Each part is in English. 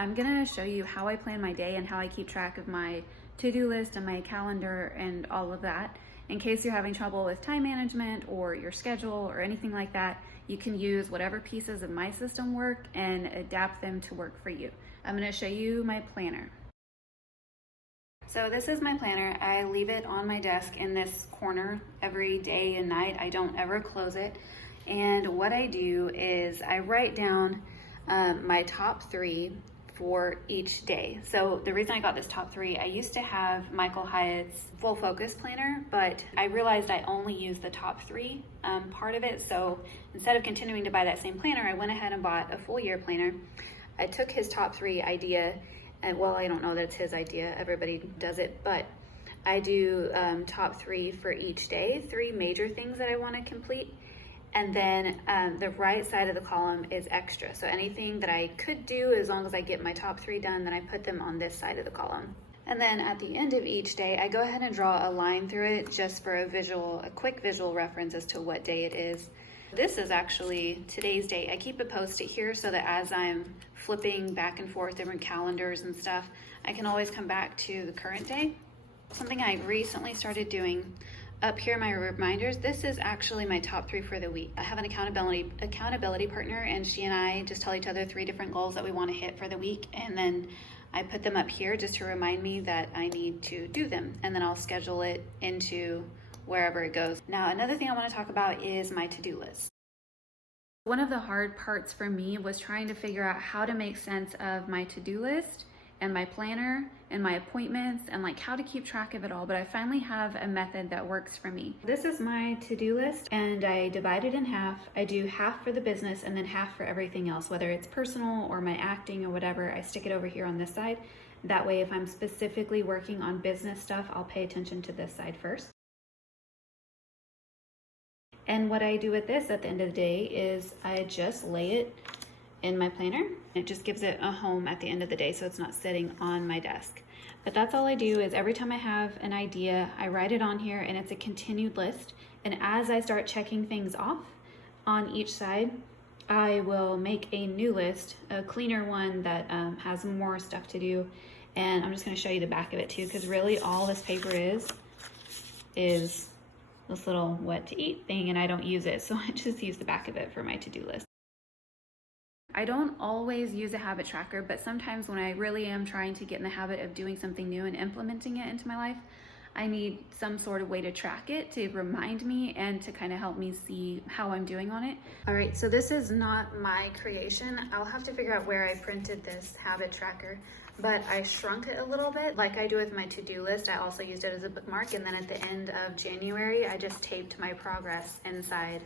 I'm gonna show you how I plan my day and how I keep track of my to-do list and my calendar and all of that. In case you're having trouble with time management or your schedule or anything like that, you can use whatever pieces of my system work and adapt them to work for you. I'm gonna show you my planner. So this is my planner. I leave it on my desk in this corner every day and night. I don't ever close it. And what I do is I write down my top 3 for each day. So the reason I got this top 3, I used to have Michael Hyatt's full focus planner, but I realized I only use the top 3 part of it. So instead of continuing to buy that same planner, I went ahead and bought a full year planner. I took his top 3 idea, and well, I don't know that it's his idea, everybody does it, but I do top 3 for each day, 3 major things that I want to complete. And then the right side of the column is extra. So anything that I could do, as long as I get my top 3 done, then I put them on this side of the column. And then at the end of each day, I go ahead and draw a line through it just for a quick visual reference as to what day it is. This is actually today's date. I keep a post-it here so that as I'm flipping back and forth different calendars and stuff, I can always come back to the current day. Something I recently started doing up here, my reminders, this is actually my top 3 for the week. I have an accountability partner, and she and I just tell each other 3 different goals that we want to hit for the week, and then I put them up here just to remind me that I need to do them, and then I'll schedule it into wherever it goes. Now, another thing I want to talk about is my to-do list. One of the hard parts for me was trying to figure out how to make sense of my to-do list and my planner and my appointments and like how to keep track of it all, but I finally have a method that works for me. This is my to-do list, and I divide it in half. I do half for the business and then half for everything else, whether it's personal or my acting or whatever. I stick it over here on this side. That way, if I'm specifically working on business stuff, I'll pay attention to this side first. And what I do with this at the end of the day is I just lay it in my planner. It just gives it a home at the end of the day, so it's not sitting on my desk. But that's all I do. Is every time I have an idea, I write it on here, and it's a continued list. And as I start checking things off on each side, I will make a new list, a cleaner one that has more stuff to do. And I'm just going to show you the back of it too, because really all this paper is this little what to eat thing, and I don't use it, so I just use the back of it for my to-do list. I don't always use a habit tracker, but sometimes when I really am trying to get in the habit of doing something new and implementing it into my life, I need some sort of way to track it, to remind me and to kind of help me see how I'm doing on it. All right, so this is not my creation. I'll have to figure out where I printed this habit tracker, but I shrunk it a little bit. Like I do with my to-do list, I also used it as a bookmark, and then at the end of January, I just taped my progress inside.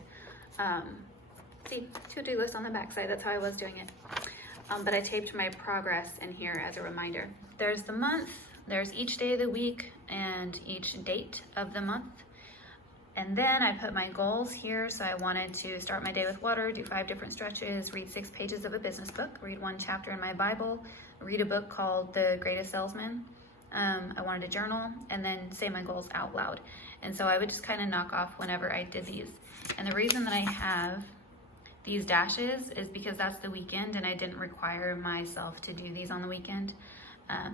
See, to-do list on the back side, that's how I was doing it. But I taped my progress in here as a reminder. There's the month, there's each day of the week, and each date of the month. And then I put my goals here. So I wanted to start my day with water, do 5 different stretches, read 6 pages of a business book, read 1 chapter in my Bible, read a book called The Greatest Salesman. I wanted to journal and then say my goals out loud. And so I would just kind of knock off whenever I did these. And the reason that I have these dashes is because that's the weekend, and I didn't require myself to do these on the weekend.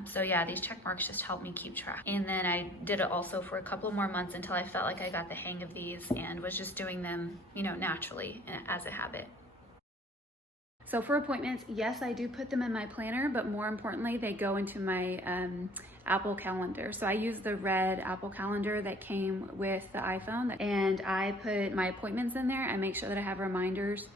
So yeah, these check marks just help me keep track. And then I did it also for a couple more months until I felt like I got the hang of these and was just doing them, naturally as a habit. So for appointments, yes, I do put them in my planner, but more importantly, they go into my Apple Calendar. So I use the red Apple Calendar that came with the iPhone, and I put my appointments in there. I make sure that I have reminders.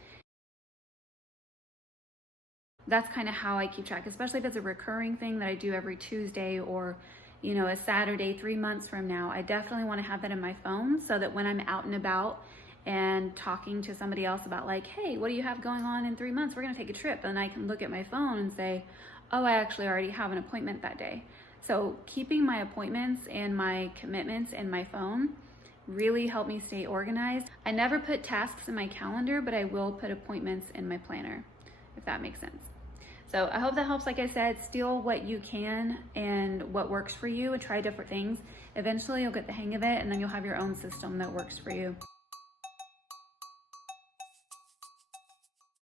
That's kind of how I keep track, especially if it's a recurring thing that I do every Tuesday or, a Saturday 3 months from now. I definitely want to have that in my phone so that when I'm out and about and talking to somebody else about like, hey, what do you have going on in 3 months? We're going to take a trip. And I can look at my phone and say, oh, I actually already have an appointment that day. So keeping my appointments and my commitments in my phone really help me stay organized. I never put tasks in my calendar, but I will put appointments in my planner, if that makes sense. So I hope that helps. Like I said, steal what you can and what works for you and try different things. Eventually you'll get the hang of it, and then you'll have your own system that works for you.